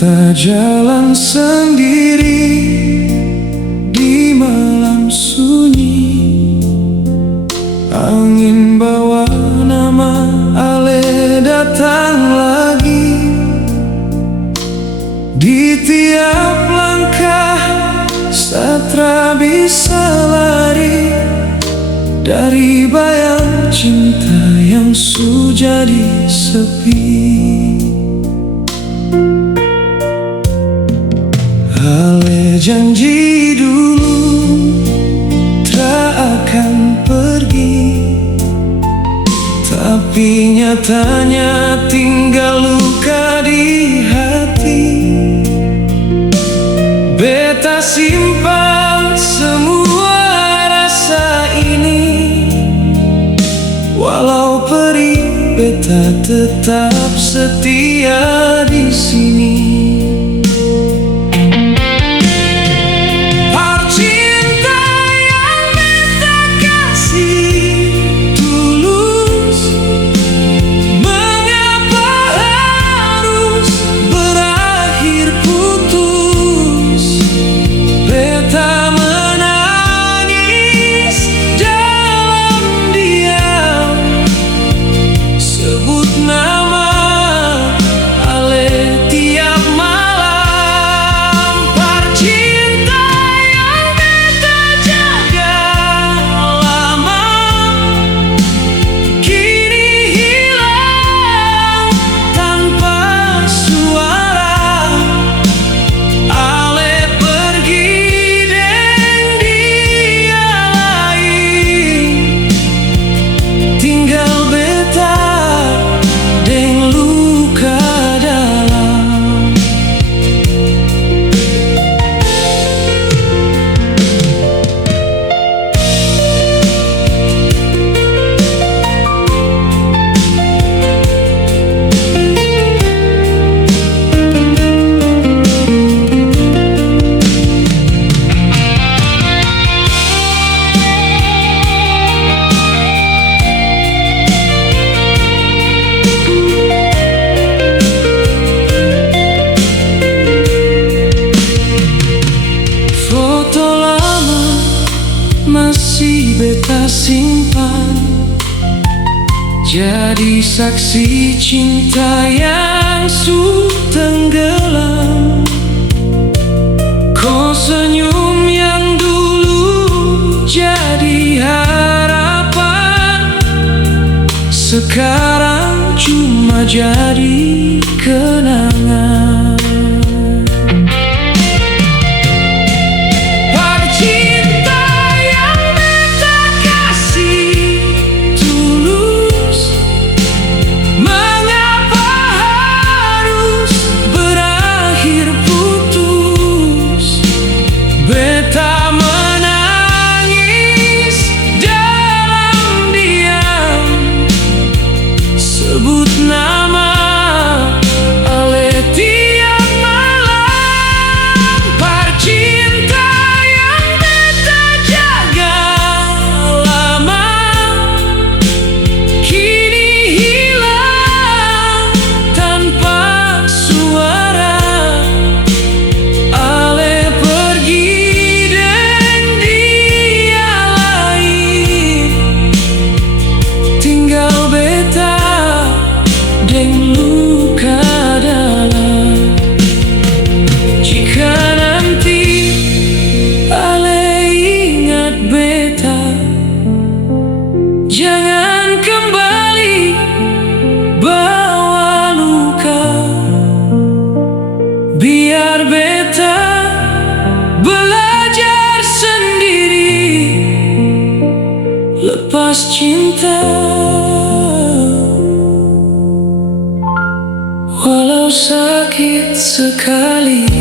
Beta jalan sendiri di malam sunyi. Angin bawa nama Ale datang lagi. Di tiap langkah Satra bisa lari dari bayang cinta yang sudah jadi sepi. Ale janji dulu tak akan pergi, tapi nyatanya tinggal luka di hati. Beta simpan semua rasa ini, walau perih beta tetap setia di sini. Masih beta simpan jadi saksi cinta yang sudah tenggelam. Kau senyum yang dulu jadi harapan, sekarang cuma jadi kenangan. Sebut nama Ale tiap malam. Percinta yang beta jaga lama kini hilang tanpa suara. Ale pergi dan dia lain, tinggal beta deng luka dalam. Jika nanti Ale ingat beta, jangan kembali bawa luka. Biar beta belajar sendiri lepas cinta. Walau sakit sekali.